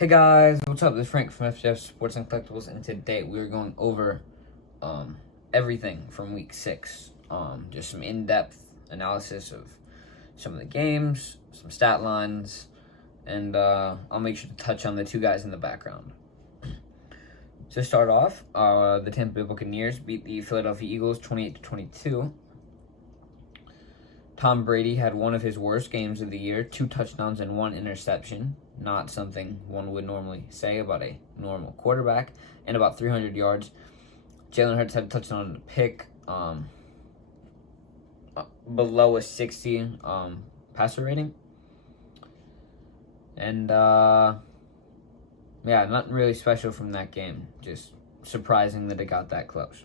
Hey guys, what's up? This is Frank from FGF Sports and Collectibles, and today we are going over everything from week 6. Just some in-depth analysis of some of the games, some stat lines, and I'll make sure to touch on the two guys in the background. To start off, the Tampa Bay Buccaneers beat the Philadelphia Eagles 28-22. Tom Brady had one of his worst games of the year, 2 touchdowns and 1 interception. Not something one would normally say about a normal quarterback, and about 300 yards. Jalen Hurts had a touchdown and a pick, below a 60 passer rating. And, yeah, nothing really special from that game. Just surprising that it got that close.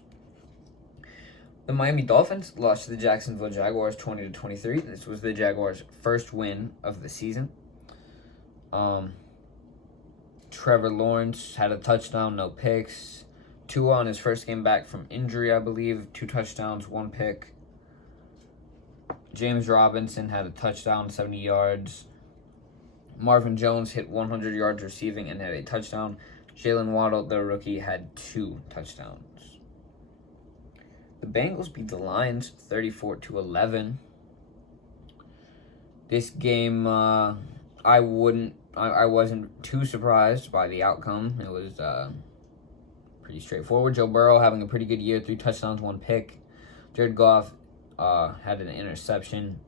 The Miami Dolphins lost to the Jacksonville Jaguars 20-23. This was the Jaguars' first win of the season. Trevor Lawrence had a touchdown, no picks. Tua on his first game back from injury, I believe. 2 touchdowns, 1 pick. James Robinson had a touchdown, 70 yards. Marvin Jones hit 100 yards receiving and had a touchdown. Jalen Waddle, the rookie, had 2 touchdowns. The Bengals beat the Lions 34-11. This game, I wasn't too surprised by the outcome. It was pretty straightforward. Joe Burrow having a pretty good year, 3 touchdowns, 1 pick. Jared Goff had an interception.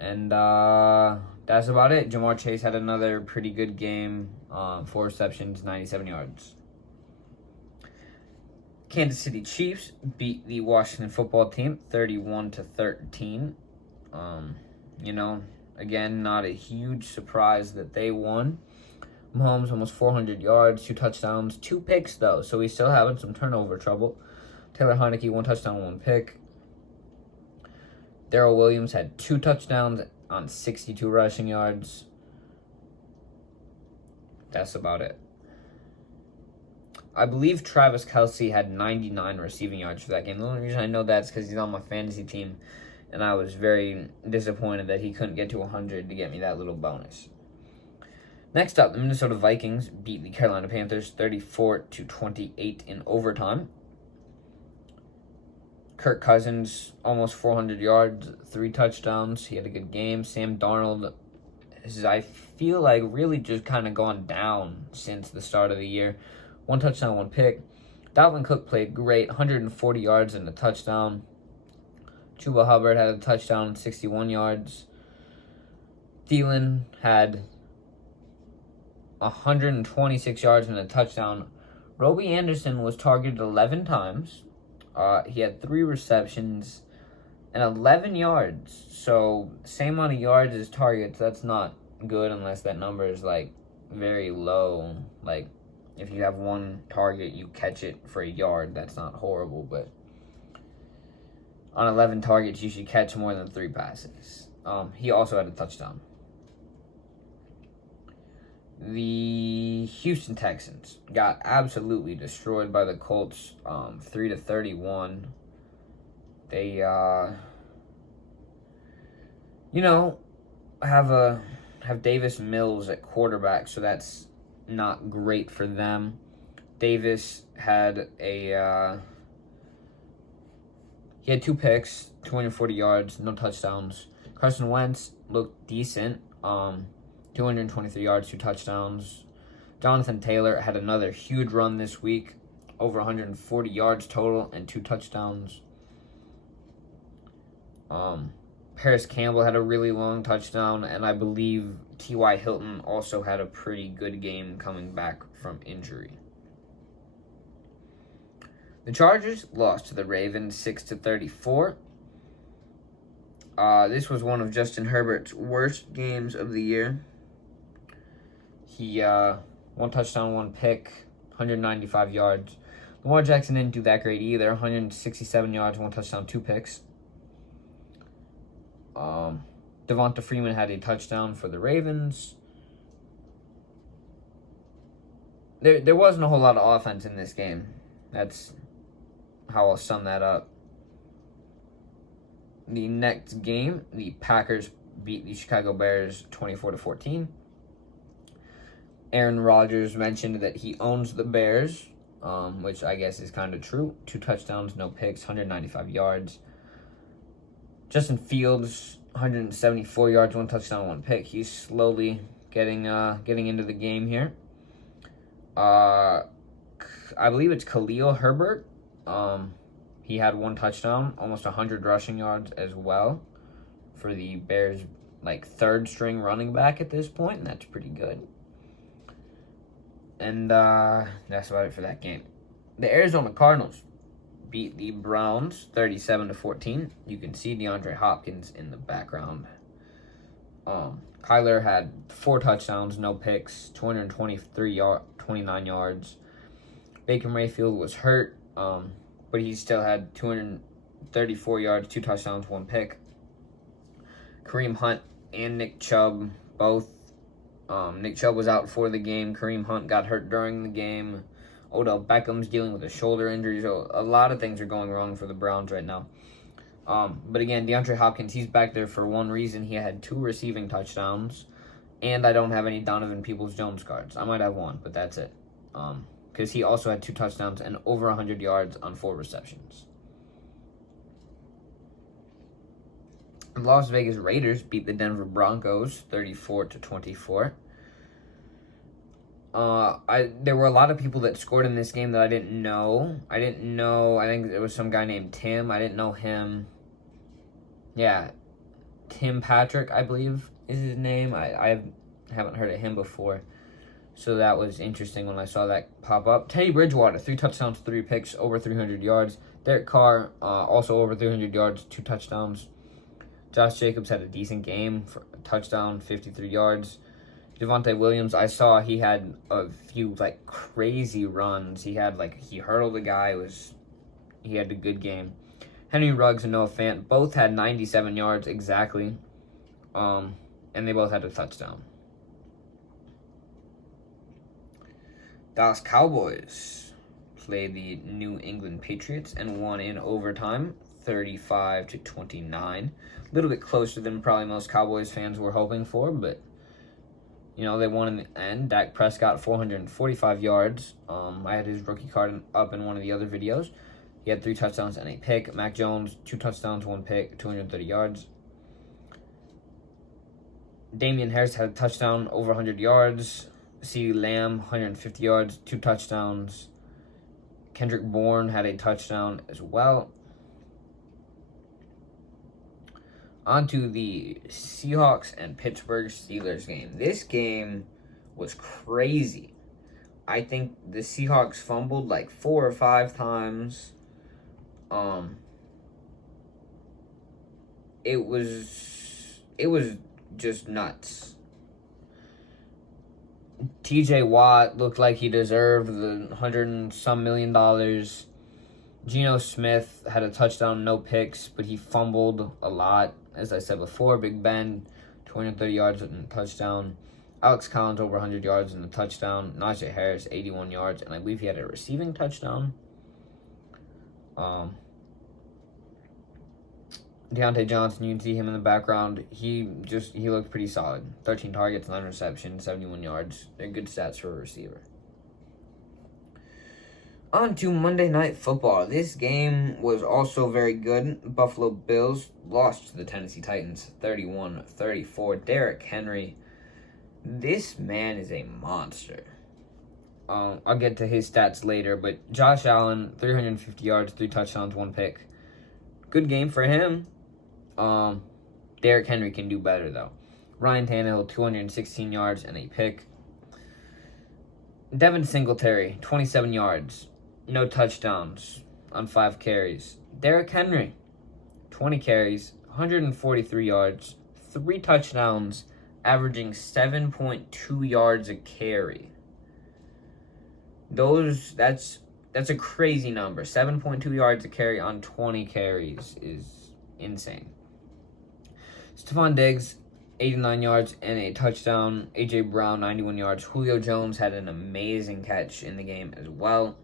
And that's about it. Jamar Chase had another pretty good game, 4 receptions, 97 yards. Kansas City Chiefs beat the Washington football team 31-13. Again, not a huge surprise that they won. Mahomes almost 400 yards, 2 touchdowns, 2 picks though, so he's still having some turnover trouble. Taylor Heinicke, 1 touchdown, 1 pick. Darrell Williams had 2 touchdowns on 62 rushing yards. That's about it. I believe Travis Kelce had 99 receiving yards for that game. The only reason I know that is because he's on my fantasy team, and I was very disappointed that he couldn't get to 100 to get me that little bonus. Next up, the Minnesota Vikings beat the Carolina Panthers 34-28 in overtime. Kirk Cousins, almost 400 yards, 3 touchdowns. He had a good game. Sam Darnold I feel like, really just kind of gone down since the start of the year. 1 touchdown, 1 pick. Dalvin Cook played great, 140 yards and a touchdown. Chuba Hubbard had a touchdown, 61 yards. Thielen had 126 yards and a touchdown. Robbie Anderson was targeted 11 times. He had 3 receptions and 11 yards. So, same amount of yards as targets. That's not good unless that number is, very low. If you have 1 target, you catch it for a yard. That's not horrible, but on 11 targets, you should catch more than 3 passes. He also had a touchdown. The Houston Texans got absolutely destroyed by the Colts, 3-31. They, have Davis Mills at quarterback, so that's not great for them. Davis had he had 2 picks, 240 yards, no touchdowns. Carson Wentz looked decent, 223 yards, 2 touchdowns. Jonathan Taylor had another huge run this week, over 140 yards total and 2 touchdowns. Paris Campbell had a really long touchdown, and I believe T.Y. Hilton also had a pretty good game coming back from injury. The Chargers lost to the Ravens 6-34. This was one of Justin Herbert's worst games of the year. He 1 touchdown, 1 pick, 195 yards. Lamar Jackson didn't do that great either. 167 yards, 1 touchdown, 2 picks. Devonta Freeman had a touchdown for the Ravens. There wasn't a whole lot of offense in this game. That's how I'll sum that up. The next game, the Packers beat the Chicago Bears 24-14. Aaron Rodgers mentioned that he owns the Bears, which I guess is kind of true. 2 touchdowns, no picks, 195 yards. Justin Fields, 174 yards, 1 touchdown, 1 pick. He's slowly getting into the game here. I believe it's Khalil Herbert. He had 1 touchdown, almost 100 rushing yards as well for the Bears, like 3rd string running back at this point, and that's pretty good. And that's about it for that game. The Arizona Cardinals beat the Browns 37-14. You can see DeAndre Hopkins in the background. Kyler had 4 touchdowns, no picks, 29 yards. Baker Mayfield was hurt, but he still had 234 yards, 2 touchdowns, 1 pick. Kareem Hunt and Nick Chubb both. Nick Chubb was out for the game. Kareem Hunt got hurt during the game. Odell Beckham's dealing with a shoulder injury. So a lot of things are going wrong for the Browns right now. But again, DeAndre Hopkins, he's back there for one reason. He had 2 receiving touchdowns. And I don't have any Donovan Peoples-Jones cards. I might have 1, but that's it. Because he also had 2 touchdowns and over 100 yards on 4 receptions. Las Vegas Raiders beat the Denver Broncos 34-24. There were a lot of people that scored in this game that I didn't know. I think there was some guy named Tim. I didn't know him. Yeah, Tim Patrick, I believe, is his name. I haven't heard of him before. So that was interesting when I saw that pop up. Teddy Bridgewater, 3 touchdowns, 3 picks, over 300 yards. Derek Carr, also over 300 yards, 2 touchdowns. Josh Jacobs had a decent game for a touchdown, 53 yards. Javonte Williams, I saw he had a few crazy runs. He hurdled a guy. He had a good game. Henry Ruggs and Noah Fant both had 97 yards exactly, and they both had a touchdown. Dallas Cowboys played the New England Patriots and won in overtime, 35-29. A little bit closer than probably most Cowboys fans were hoping for, but they won in the end. Dak Prescott, 445 yards. I had his rookie card up in one of the other videos. He had 3 touchdowns and a pick. Mac Jones, 2 touchdowns, 1 pick, 230 yards. Damian Harris had a touchdown, over 100 yards. CeeDee Lamb, 150 yards, 2 touchdowns. Kendrick Bourne had a touchdown as well. On to the Seahawks and Pittsburgh Steelers game. This game was crazy. I think the Seahawks fumbled 4 or 5 times. It was just nuts. TJ Watt looked like he deserved the $100 and some million. Geno Smith had a touchdown, no picks, but he fumbled a lot. As I said before, Big Ben, 230 yards and a touchdown. Alex Collins, over 100 yards and a touchdown. Najee Harris, 81 yards, and I believe he had a receiving touchdown. Deontay Johnson, you can see him in the background. He looked pretty solid. 13 targets, 9 receptions, 71 yards. They're good stats for a receiver. On to Monday Night Football. This game was also very good. Buffalo Bills lost to the Tennessee Titans 31-34. Derrick Henry, this man is a monster. I'll get to his stats later, but Josh Allen, 350 yards, 3 touchdowns, 1 pick. Good game for him. Derrick Henry can do better, though. Ryan Tannehill, 216 yards and a pick. Devin Singletary, 27 yards. No touchdowns on 5 carries. Derrick Henry, 20 carries, 143 yards, 3 touchdowns, averaging 7.2 yards a carry. That's a crazy number. 7.2 yards a carry on 20 carries is insane. Stephon Diggs, 89 yards and a touchdown. A.J. Brown, 91 yards. Julio Jones had an amazing catch in the game as well.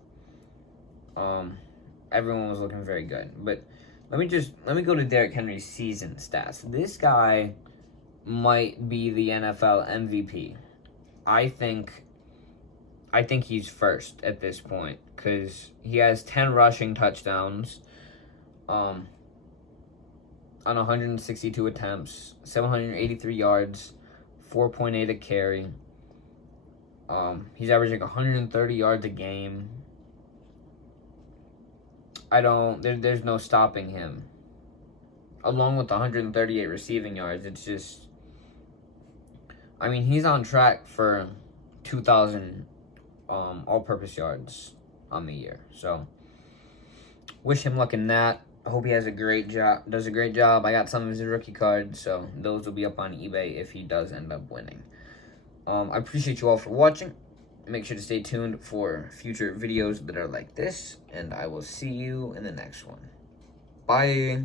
Everyone was looking very good. But let me go to Derrick Henry's season stats. This guy might be the NFL MVP. I think I think he's first at this point because he has 10 rushing touchdowns on 162 attempts, 783 yards, 4.8 a carry. He's averaging 130 yards a game. There's no stopping him. Along with 138 receiving yards, it's just, I mean, he's on track for 2,000 all-purpose yards on the year. So, wish him luck in that. I hope he has a great job. Does a great job. I got some of his rookie cards, so those will be up on eBay if he does end up winning. I appreciate you all for watching. Make sure to stay tuned for future videos that are like this, and I will see you in the next one. Bye.